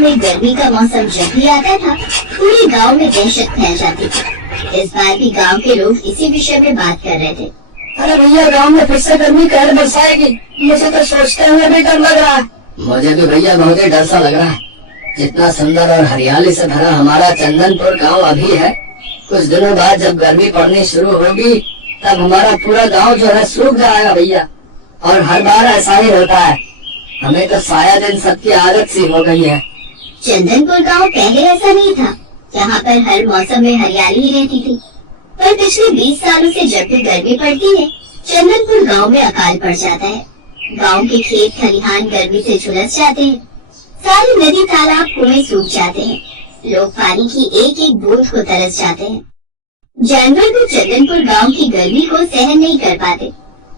में गर्मी का मौसम जब भी आता था, पूरे गांव में दहशत फैल जाती थी। इस बार भी गांव के लोग इसी विषय में बात कर रहे थे। अरे भैया, गांव में फिर से गर्मी कहर बरसाएगी। मुझे तो सोचते हुए भी डर लग रहा है। मुझे भी भैया बहुत ही डर सा लग रहा है। जितना सुंदर और हरियाली से भरा हमारा चंदनपुर गांव अभी है, कुछ दिनों बाद जब गर्मी पड़नी शुरू होगी तब हमारा पूरा गांव जो है सूख जाएगा भैया। और हर बार ऐसा ही होता है। हमें तो शायद इन सबकी आदत सी हो गई है। चंदनपुर गांव पहले ऐसा नहीं था। यहाँ पर हर मौसम में हरियाली ही रहती थी। पर पिछले 20 सालों से जब भी गर्मी पड़ती है, चंदनपुर गांव में अकाल पड़ जाता है। गांव के खेत खलिहान गर्मी से झुलस जाते हैं। सारी नदी तालाब कुएं सूख जाते हैं। लोग पानी की एक एक बूंद को तरस जाते हैं। जानवर भी चंदनपुर गांव की गर्मी को सहन नहीं कर पाते।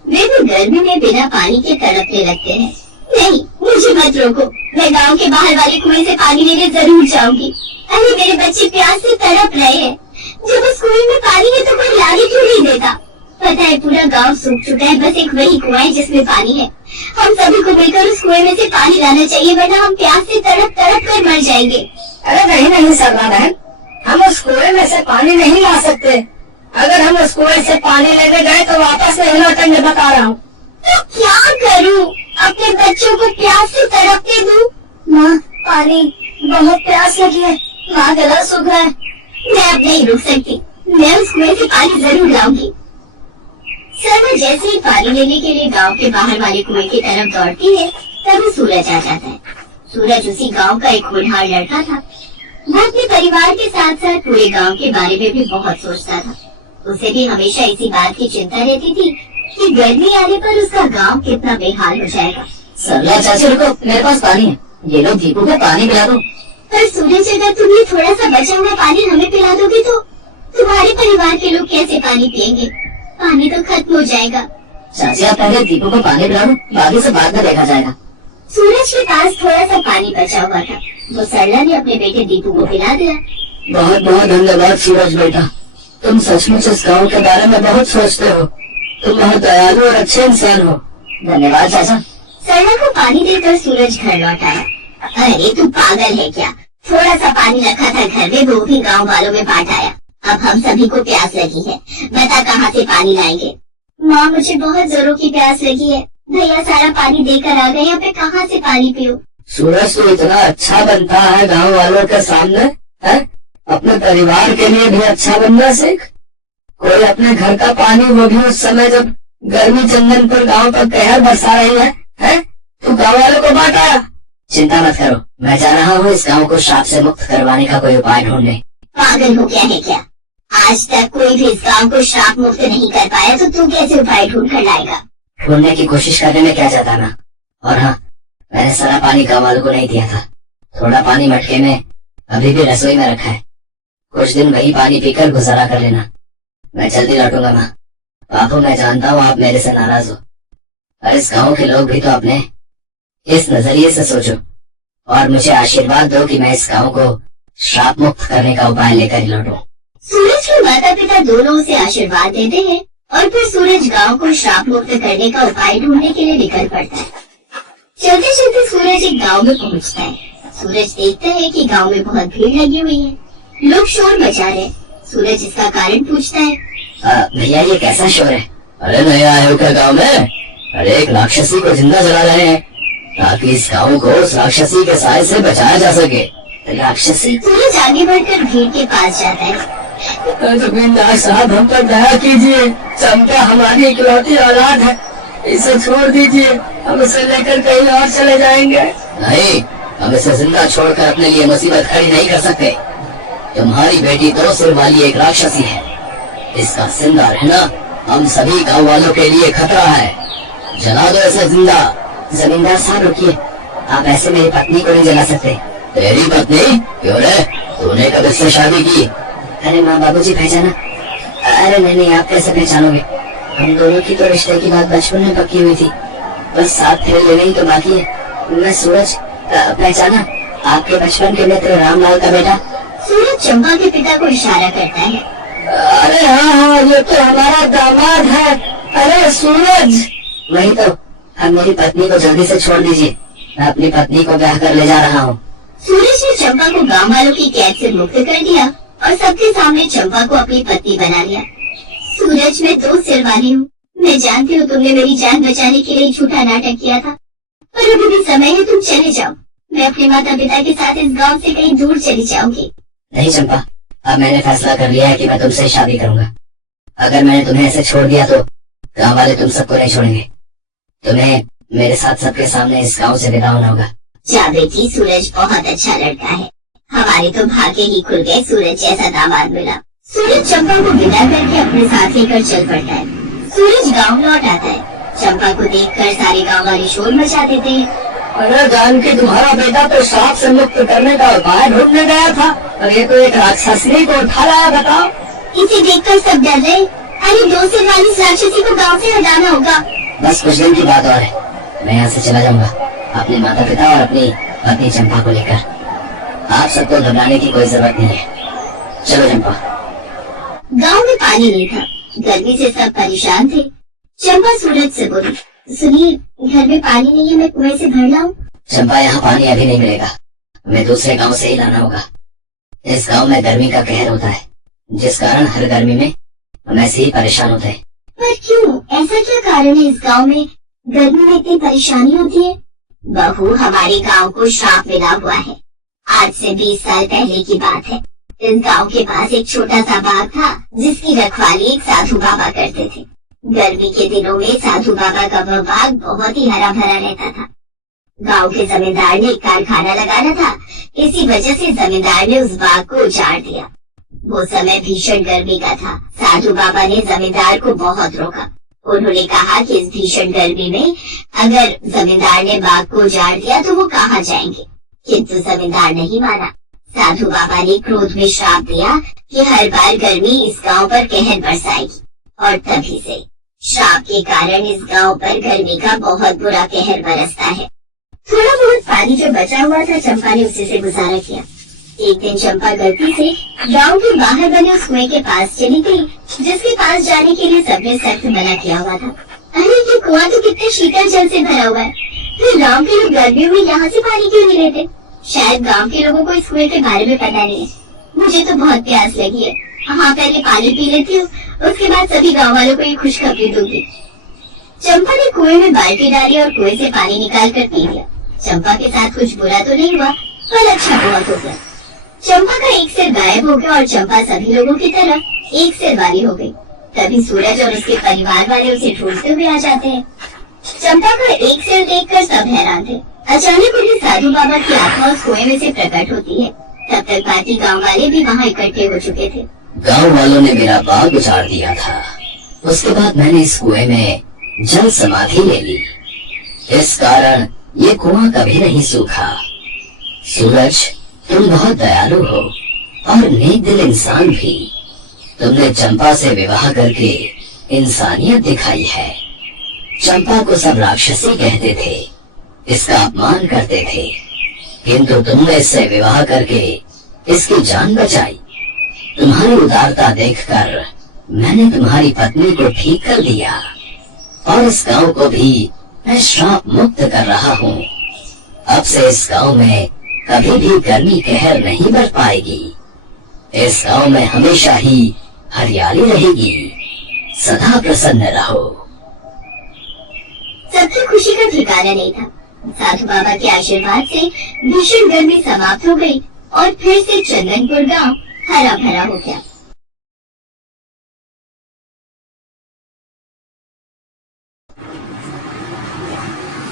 वे भी गर्मी में बिना पानी के तड़पने लगते हैं। नहीं, मुझे मत रोको, मैं गांव के बाहर वाले कुएं से पानी लेने जरूर जाऊंगी। अरे मेरे बच्चे प्यास से तड़प रहे हैं। जब उस कुएं में पानी है तो कोई लाने क्यों नहीं देता? पता है पूरा गांव सूख चुका है, बस एक वही कुआं है जिसमें पानी है। हम सभी को मिलकर उस कुएं में से पानी लाना चाहिए, वरना हम प्यास से तड़प तड़प कर मर जाएंगे। अरे नहीं नहीं सरला बहन, हम उस कुएं में से पानी नहीं ला सकते। अगर हम उस कुएं से पानी लेने गए तो वापस नहीं लौटेंगे, बता रहा हूँ। तो क्या करूँ? अपने बच्चों को प्यास से तड़पने दूँ? माँ, पानी, बहुत प्यास लगी है। माँ, गला सूख रहा है। मैं अब नहीं रुक सकती, मैं उस कुएं से पानी जरूर लाऊंगी। सरला जैसे ही पानी लेने के लिए गांव के बाहर वाले कुएं की तरफ दौड़ती है, तभी सूरज आ जाता है। सूरज उसी गांव का एक होनहार लड़का था। वो अपने परिवार के साथ साथ पूरे गांव के बारे में भी बहुत सोचता था। उसे भी हमेशा इसी बात की चिंता रहती थी कि गर्मी आने पर उसका गांव कितना बेहाल हो जाएगा। सरला चाची रुको, मेरे पास पानी है। ये लो दीपू को पानी पिला दो। पर सूरज, अगर तुम ये थोड़ा सा बचा हुआ पानी हमें पिला दोगे तो तुम्हारे परिवार के लोग कैसे पानी पियेंगे? पानी तो खत्म हो जाएगा। चाची आप पहले दीपू को पानी पिला दो, बाकी से बाद में देखा जाएगा। सूरज के पास थोड़ा सा पानी बचा हुआ था, वो सरला ने अपने बेटे दीपू को पिला दिया। बहुत बहुत धन्यवाद सूरज बेटा, तुम सचमुच इस गांव के बारे में बहुत सोचते हो। तुम बहुत दयालु और अच्छे इंसान हो। धन्यवाद चाचा। सरला को पानी देकर सूरज घर लौट आया। अरे तू पागल है क्या? थोड़ा सा पानी रखा था घर में, वो भी गाँव वालों में बांट आया। अब हम सभी को प्यास लगी है, बता कहाँ से पानी लाएंगे? माँ, मुझे बहुत जोरों की प्यास लगी है। भैया सारा पानी देकर आ गए, अब मैं कहाँ से पानी पीऊँ? सूरज तो इतना अच्छा बनता है गांव वालों के सामने, है? अपने परिवार के लिए भी अच्छा बनना सीख। कोई अपने घर का पानी, वो भी उस समय जब गर्मी चंदनपुर गांव पर कहर बरसा रही है? तू गांव वालों को बांटा। चिंता मत करो, मैं जा रहा हूँ इस गांव को श्राप से मुक्त करवाने का कोई उपाय ढूंढने। पागल हो गया है क्या? आज तक कोई भी इस गांव को श्राप मुक्त नहीं कर पाया, तो तू कैसे उपाय ढूंढ कर लाएगा? ढूंढने की कोशिश करने में क्या जाता ना। और हाँ, मैंने सारा पानी गाँव वालों को नहीं दिया था। थोड़ा पानी मटके में अभी भी रसोई में रखा है। कुछ दिन वही पानी पीकर गुजारा कर लेना। मैं जल्दी लौटूंगा माँ। बापू, मैं जानता हूँ आप मेरे से नाराज हो, पर इस गांव के लोग भी तो अपने इस नजरिए से सोचो और मुझे आशीर्वाद दो कि मैं इस गांव को श्राप मुक्त करने का उपाय लेकर ही लौटूं। सूरज के माता पिता दोनों उसे आशीर्वाद देते हैं और फिर सूरज गांव को श्राप मुक्त करने का उपाय ढूंढने के लिए निकल पड़ता है। चलते चलते सूरज एक गांव में पहुंचता है। सूरज देखता है कि गांव में बहुत भीड़ लगी हुई है, लोग शोर मचा रहे। सूरज इसका कारण पूछता है। भैया, ये कैसा शोर है? अरे नए आए हो क्या गाँव में? अरे एक राक्षसी को जिंदा जला रहे हैं ताकि इस गाँव को उस राक्षसी के साय से बचाया जा सके। राक्षसी? सूरज आगे बढ़कर भीड़ के पास जाता है। जमींदार साहब, हम पर दया कीजिए। चंपा हमारी इकलौती औलाद है, इसे छोड़ दीजिए, हम इसे लेकर कहीं और चले जाएंगे। नहीं, हम इसे जिंदा छोड़कर अपने लिए मुसीबत खड़ी नहीं कर सकते। तुम्हारी बेटी 2 सिर वाली एक राक्षसी है, इसका जिंदा रहना हम सभी गाँव वालों के लिए खतरा है। जला दो इसे जिंदा। जमींदार साहब रुकिए, आप ऐसे मेरी पत्नी को नहीं जला सकते। तेरी पत्नी? क्यों रे, तूने कब इससे शादी की? अरे माँ बाबूजी पहचाना? अरे नहीं, आप कैसे पहचानोगे? हम दोनों की तो रिश्ते की बात बचपन में पक्की हुई थी, बस साथ फेर लेने ही तो बाकी है। मैं सूरज, पहचाना? आपके बचपन के मित्र रामलाल का बेटा। सूरज चंपा के पिता को इशारा करता है। अरे हाँ, ये तो हमारा दामाद है। अरे सूरज, वही तो। अब मेरी पत्नी को जल्दी से छोड़ दीजिए, मैं अपनी पत्नी को ब्याह कर ले जा रहा हूँ। सूरज ने चंपा को गांव वालों की कैद से मुक्त कर दिया और सबके सामने चंपा को अपनी पत्नी बना लिया। सूरज, मैं 2 सिर वाली हूँ। मैं जानती हूँ तुमने मेरी जान बचाने के लिए झूठा नाटक किया था, पर अभी भी समय है, तुम चले जाओ। मैं अपने माता पिता के साथ इस गांव से कहीं दूर चली जाऊंगी। नहीं चंपा, अब मैंने फैसला कर लिया है कि मैं तुमसे शादी करूंगा। अगर मैंने तुम्हें ऐसे छोड़ दिया तो गांव वाले तुम सबको नहीं छोड़ेंगे। तुम्हें मेरे साथ सबके सामने इस गांव से विदा होना होगा। जा बेटी, सूरज बहुत अच्छा लड़का है। हमारे तो भाग्य ही खुल गए, सूरज जैसा दामाद मिला। सूरज चंपा को विदा करके अपने साथ लेकर चल पड़ता है। सूरज गांव लौट आता है। चंपा को देखकर सारे गांव वाले शोर मचा देते हैं। अरे जानकी, तुम्हारा बेटा तो सांप से मुक्त करने का उपाय ढूंढने गया था और ये तो एक राक्षसनी को उठा लाया। बताओ। इसे देखकर सब डर रहे। अरे 2 सिर वाली राक्षसी को गांव से हटाना होगा। बस कुछ दिन की बात और है, मैं यहाँ से चला जाऊंगा अपने माता पिता और अपनी पत्नी चंपा को लेकर। आप सबको घबराने की कोई जरूरत नहीं है। चलो चंपा। गांव में पानी नहीं था, गर्मी से सब परेशान थे। चंपा सूरज से बोली, सुनिए, घर में पानी नहीं है, मैं कुएं से भर लाऊं? चंपा, यहाँ पानी अभी नहीं मिलेगा, हमें दूसरे गांव से ही लाना होगा। इस गांव में गर्मी का कहर होता है, जिस कारण हर गर्मी में हम ऐसे ही परेशान होते हैं। पर क्यों? ऐसा क्या कारण है इस गांव में गर्मी में इतनी परेशानी होती है? बहू, हमारे गांव को श्राप मिला हुआ है। आज से 20 साल पहले की बात है। इस गांव के पास एक छोटा सा बाग था, जिसकी रखवाली एक साधु बाबा करते थे। गर्मी के दिनों में साधु बाबा का वह बाग बहुत ही हरा भरा रहता था। गांव के जमींदार ने एक कारखाना लगाना था, इसी वजह से जमींदार ने उस बाग को उजाड़ दिया। वो समय भीषण गर्मी का था। साधु बाबा ने जमींदार को बहुत रोका। उन्होंने कहा कि इस भीषण गर्मी में अगर जमींदार ने बाग को उजाड़ दिया तो वो कहाँ जाएंगे, किंतु जमींदार नहीं माना। साधु बाबा ने क्रोध में श्राप दिया कि हर बार गर्मी इस गांव पर कहर बरसाएगी, और तभी से श्राप के कारण इस गांव पर गर्मी का बहुत बुरा कहर बरसता है। थोड़ा बहुत पानी जो बचा हुआ था, चंपा ने उसी से गुजारा किया। एक दिन चंपा गलती से गांव के बाहर बने उस कुएं के पास चली गई, जिसके पास जाने के लिए सबने सख्त मना किया हुआ था। अरे ये कुआं तो कितने शीतल जल से भरा हुआ है, फिर गांव के लोग गर्मियों में यहाँ से पानी क्यों नहीं लेते? शायद गांव के लोगों को इस कुएं के बारे में पता नहीं है। मुझे तो बहुत प्यास लगी है, हाँ पहले पानी पी लेती हूँ, उसके बाद सभी गाँव वालों को ये खुशखबरी दूंगी। चंपा ने कुएं में बाल्टी डाली और कुएं से पानी निकाल कर पी लिया। चंपा के साथ कुछ बुरा तो नहीं हुआ, पर अच्छा बहुत हो गया। चंपा का एक सिर गायब हो गया और चंपा सभी लोगों की तरह एक सिर वाली हो गई। तभी सूरज और उसके परिवार वाले उसे ढूंढते हुए आ जाते हैं। चंपा का एक सिर देखकर सब हैरान थे। अचानक उन्हें साधु बाबा की आत्मा उस कुएं में से प्रकट होती है। तब तक बाकी गांव वाले भी वहाँ इकट्ठे हो चुके थे। गांव वालों ने मेरा बाग उजाड़ दिया था, उसके बाद मैंने इस कुएं में जल समाधि ले ली, इस कारण ये कुआं कभी नहीं सूखा। सूरज, तुम बहुत दयालु हो और नेक दिल इंसान भी। तुमने चंपा से विवाह करके इंसानियत दिखाई है। चंपा को सब राक्षसी कहते थे, इसका अपमान करते थे, किंतु तुमने इससे विवाह करके इसकी जान बचाई। तुम्हारी उदारता देखकर मैंने तुम्हारी पत्नी को ठीक कर दिया और इस गांव को भी मैं श्राप मुक्त कर रहा हूँ। अब से इस गांव में कभी भी गर्मी कहर नहीं बढ़ पाएगी। इस गांव में हमेशा ही हरियाली रहेगी। सदा प्रसन्न रहो। सबकी खुशी का ठिकाना नहीं था। साधु बाबा के आशीर्वाद से भीषण गर्मी समाप्त हो गई और फिर से चंदनपुर गांव हरा भरा हो गया।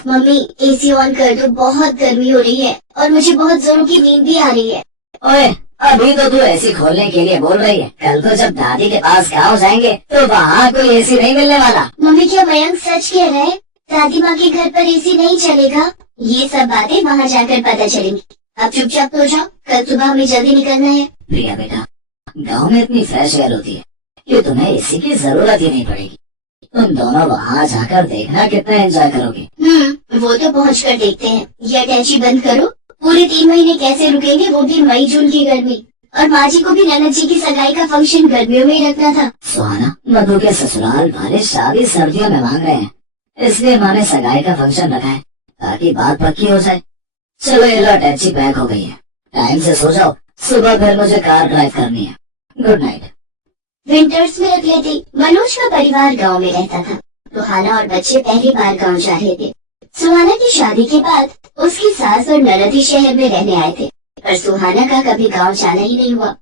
मम्मी, एसी ऑन कर दो, बहुत गर्मी हो रही है और मुझे बहुत जोरों की नींद भी आ रही है। ओए, अभी तो तू एसी खोलने के लिए बोल रही है, कल तो जब दादी के पास गाँव जाएंगे तो वहाँ कोई एसी नहीं मिलने वाला। मम्मी, क्या मयंक सच कह रहे हैं? दादी माँ के घर पर एसी नहीं चलेगा? ये सब बातें वहाँ जाकर पता चलेंगी। अब चुपचाप तो जाओ, कल सुबह हमें जल्दी निकलना है। प्रिया बेटा, गाँव में इतनी फ्रेश एयर होती है कि तुम्हें एसी की जरूरत ही नहीं पड़ेगी। तुम दोनों वहाँ जाकर देखना कितना एंजॉय करोगे। वो तो पहुँच कर देखते हैं। ये अटैची बंद करो। पूरे 3 महीने कैसे रुकेंगे, वो भी मई जून की गर्मी। और माँ जी को भी ननद जी की सगाई का फंक्शन गर्मियों में ही रखना था। सुहाना, मधु के ससुराल वाले शादी सर्दियों में मांग रहे हैं, इसलिए माँ ने सगाई का फंक्शन रखा है ताकि बात पक्की हो जाए। चलो ये लो, अटैची पैक हो गई है। टाइम से सो जाओ, सुबह फिर मुझे कार ड्राइव करनी है। Good night. विंटर्स में अगले दिन मनोज का परिवार गांव में रहता था। सुहाना और बच्चे पहली बार गांव जा रहे थे। सुहाना की शादी के बाद उसकी सास और ननद ही शहर में रहने आए थे, पर सुहाना का कभी गांव जाना ही नहीं हुआ।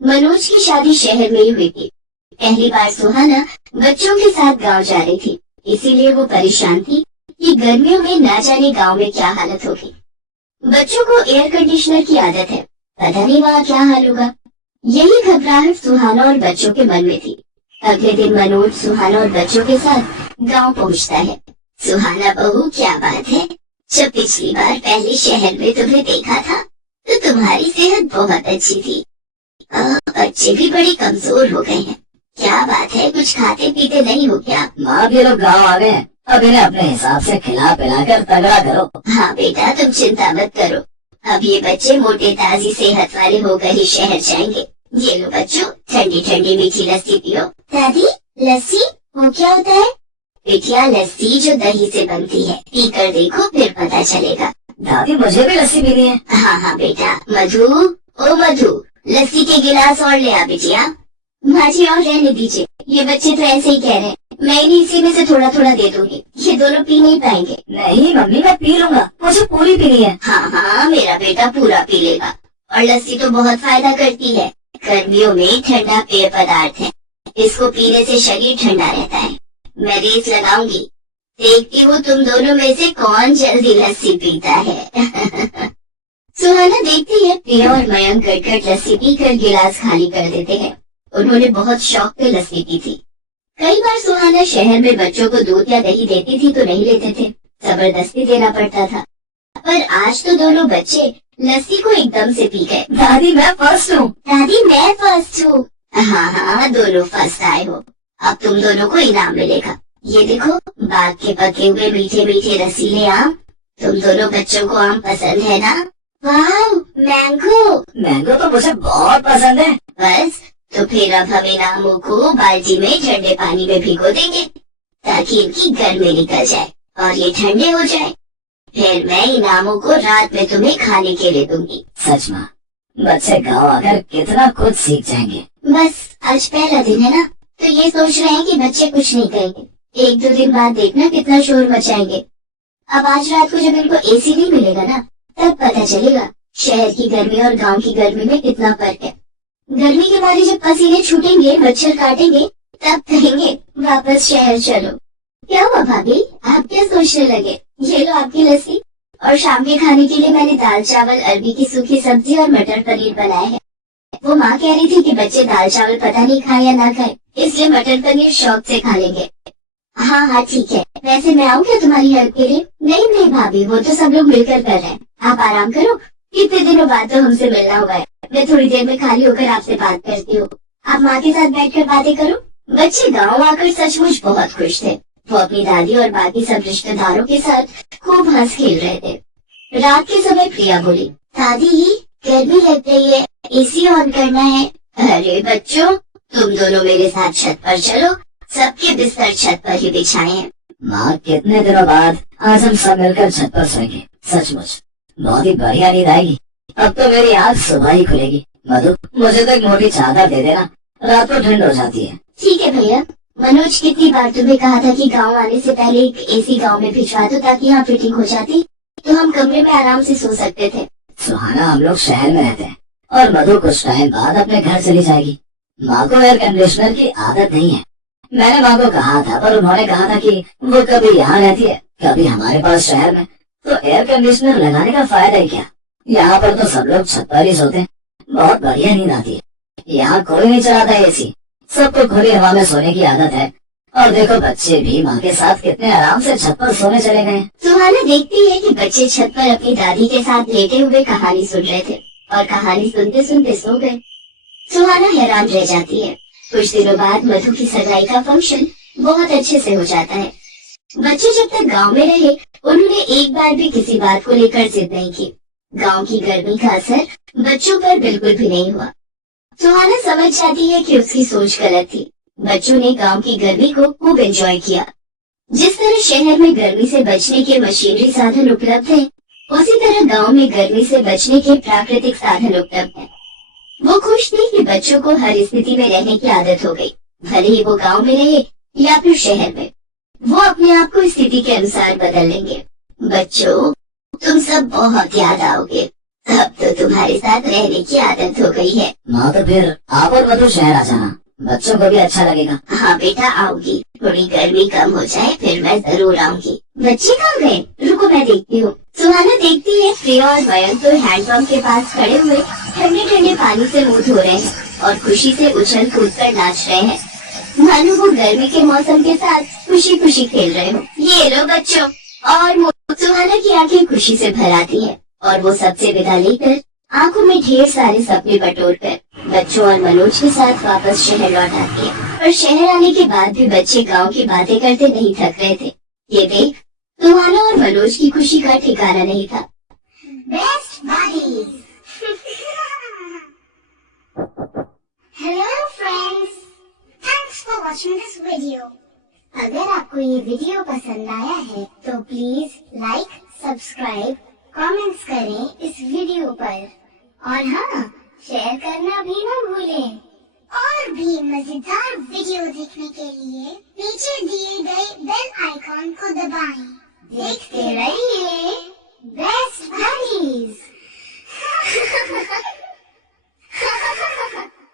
मनोज की शादी शहर में ही हुई थी। पहली बार सुहाना बच्चों के साथ गांव जा रही थी, इसीलिए वो परेशान थी कि गर्मियों में ना जाने गांव में क्या हालत होगी। बच्चों को एयर कंडीशनर की आदत है, पता नहीं वहाँ क्या हाल होगा। यही घबराहट सुहाना और बच्चों के मन में थी। अगले दिन मनोज सुहाना और बच्चों के साथ गांव पहुंचता है। सुहाना बहू, क्या बात है, जब पिछली बार पहले शहर में तुम्हें देखा था तो तुम्हारी सेहत बहुत अच्छी थी। बच्चे भी बड़े कमजोर हो गए हैं, क्या बात है, कुछ खाते पीते नहीं हो क्या? माँ, ये लोग गाँव आ गए हैं, अब इन्हें अपने हिसाब से खिला पिला कर तगड़ा करो। हाँ बेटा, तुम चिंता मत करो, अब ये बच्चे मोटे ताजी सेहत वाले होकर ही शहर जाएंगे। ये लो बच्चों, ठंडी ठंडी मीठी लस्सी पियो। दादी, लस्सी वो क्या होता है? बिटिया, लस्सी जो दही से बनती है, पीकर देखो फिर पता चलेगा। दादी, मुझे भी लस्सी पीनी है। हाँ हाँ बेटा। मधु, ओ मधु, लस्सी के गिलास और ले आ बिटिया। माँ जी, और रहने दीजिए, ये बच्चे तो ऐसे ही कह रहे हैं, मैं इन्हें इसी में से थोड़ा थोड़ा दे दूंगी, ये दोनों पी नहीं पाएंगे। नहीं मम्मी, मैं पी लूंगा, मुझे पूरी पीनी है। हाँ हाँ, मेरा बेटा पूरा पी लेगा। और लस्सी तो बहुत फायदा करती है, गर्मियों में ठंडा पेय पदार्थ है, इसको पीने से शरीर ठंडा रहता है। मैं रेस लगाऊंगी, देखती हूँ तुम दोनों में से कौन जल्दी लस्सी पीता है। सुहाना देखती है प्रिया और मयंक गटगट लस्सी पीकर गिलास खाली कर देते हैं। उन्होंने बहुत शौक से लस्सी पी थी। कई बार सुहाना शहर में बच्चों को दूध या दही देती थी तो नहीं लेते थे, जबरदस्ती देना पड़ता था। पर आज तो दोनों बच्चे लस्सी को एकदम से पी गए। दादी, मैं फर्स्ट हूँ। दादी, मैं फर्स्ट हूँ। हाँ हाँ, दोनों फर्स्ट आए हो, अब तुम दोनों को इनाम मिलेगा। ये देखो, बाग के पके हुए मीठे मीठे रसीले आम। तुम दोनों बच्चों को आम पसंद है ना? वाह, मैंगो। मैंगो तो मुझे बहुत पसंद है। बस, तो फिर अब हम इन आमों को बाल्टी में ठंडे पानी में भिगो देंगे ताकि इनकी गर्मी निकल जाए और ये ठंडे हो जाए। फिर मैं इन आमों को रात में तुम्हें खाने के लिए दूंगी। सच माँ, बच्चे गाँव आकर कितना कुछ सीख जाएंगे। बस आज पहला दिन है ना, तो ये सोच रहे हैं कि बच्चे कुछ नहीं करेंगे, एक दो दिन बाद देखना कितना शोर मचाएंगे। अब आज रात को जब इनको एसी नहीं मिलेगा ना, तब पता चलेगा शहर की गर्मी और गांव की गर्मी में कितना फर्क है। गर्मी के मारे जब पसीने छूटेंगे, मच्छर काटेंगे, तब कहेंगे वापस शहर चलो। क्या हुआ भाभी, आप क्या सोचने लगे? ये लो आपकी लस्सी, और शाम के खाने के लिए मैंने दाल चावल, अरबी की सूखी सब्जी और मटर पनीर बनाया है। वो माँ कह रही थी कि बच्चे दाल चावल पता नहीं खाए या ना खाए, इसलिए मटर पनीर शौक से खा लेंगे। हाँ हाँ ठीक है, वैसे मैं आऊँ क्या तुम्हारी हेल्प के लिए? नहीं नहीं भाभी, वो तो सब लोग मिलकर कर रहे हैं, आप आराम करो, कितने दिनों बाद तो हमसे मिलना हुआ है। मैं थोड़ी देर में खाली होकर आपसे बात करती हूँ, आप माँ के साथ बैठकर बातें करो। बच्चे गाँव आकर सचमुच बहुत खुश थे। वो अपनी दादी और बाकी सब रिश्तेदारों के साथ खूब हंस खेल रहे थे। रात के समय प्रिया बोली, दादी गर्मी लग रही है, एसी ऑन करना है। अरे बच्चों, तुम दोनों मेरे साथ छत पर चलो, सबके बिस्तर छत पर ही बिछाए हैं। माँ, कितने दिनों बाद आज हम सब मिलकर छत पर सोएंगे, सचमुच बहुत ही बढ़िया नींद आएगी। अब तो मेरी आँख सुबह ही खुलेगी। मधु, मुझे तो एक मोटी चादर दे देना, रात को ठंड हो जाती है। ठीक है भैया। मनोज, कितनी बार तुम्हें कहा था कि गांव आने से पहले एक एसी गांव में भिजवा दो ताकि यहाँ फिटिंग हो जाती, तो हम कमरे में आराम से सो सकते थे। सुहाना, हम लोग शहर में रहते हैं और मधु कुछ टाइम बाद अपने घर चली जाएगी। माँ को एयर कंडीशनर की आदत नहीं है। मैंने माँ को कहा था, पर उन्होंने कहा था कि वो कभी यहाँ रहती है, कभी हमारे पास शहर में, तो एयर कंडीशनर लगाने का फायदा ही क्या। यहाँ पर तो सब लोग छत पर ही सोते हैं, बहुत बढ़िया नींद आती है। यहाँ कोई नहीं चलाता एसी, सबको खुली हवा में सोने की आदत है। और देखो, बच्चे भी माँ के साथ कितने आराम से छत पर सोने चले गए। सुहाना देखती है कि बच्चे छत पर अपनी दादी के साथ लेटे हुए कहानी सुन रहे थे और कहानी सुनते सुनते सो गए। सुहाना हैरान रह जाती है। कुछ दिनों बाद मधु की सगाई का फंक्शन बहुत अच्छे से हो जाता है। बच्चे जब तक गांव में रहे, उन्होंने एक बार भी किसी बात को लेकर जिद नहीं की। गांव की गर्मी का असर बच्चों पर बिल्कुल भी नहीं हुआ। सुहाना समझ जाती है कि उसकी सोच गलत थी। बच्चों ने गांव की गर्मी को खूब एंजॉय किया। जिस तरह शहर में गर्मी से बचने के मशीनरी साधन उपलब्ध हैं, उसी तरह गांव में गर्मी से बचने के प्राकृतिक साधन उपलब्ध हैं। वो खुश थी कि बच्चों को हर स्थिति में रहने की आदत हो गई, भले ही वो गांव में रहे या फिर शहर में। वो अपने आप को स्थिति के अनुसार बदल लेंगे। बच्चों, तुम सब बहुत याद आओगे। अब तो तुम्हारे साथ रहने की आदत हो गई है। माँ तो फिर आप और मधु शहर आ जाना, बच्चों को भी अच्छा लगेगा। हाँ बेटा, आऊंगी। थोड़ी गर्मी कम हो जाए फिर मैं जरूर आऊंगी। बच्चे कहाँ गए? रुको मैं देखती हूँ। सुहाना देखती है प्रिया और मयंक तो हैंडपंप के पास खड़े हुए ठंडे ठंडे पानी से मुंह धो रहे हैं और खुशी से उछल कूद कर नाच रहे हैं, मानो वो गर्मी के मौसम के साथ खुशी खुशी खेल रहे हो। ये लो बच्चों। और सुहाना की आंखें खुशी से भर आती है और वो सबसे विदा लेकर आंखों में ढेर सारे सपने बटोर कर बच्चों और मनोज के साथ वापस शहर लौट आती है। और शहर आने के बाद भी बच्चे गांव की बातें करते नहीं थक रहे थे। ये देख सुहाना और मनोज की खुशी का ठिकाना नहीं था। Best buddies. Hello friends, thanks for watching this video. अगर आपको ये वीडियो पसंद आया है तो प्लीज लाइक, सब्सक्राइब, कमेंट्स करें इस वीडियो पर और हाँ, शेयर करना भी ना भूलें। और भी मजेदार वीडियो देखने के लिए नीचे दिए गए बेल आइकॉन को दबाएं। देखते रहिए बेस्ट बडीज।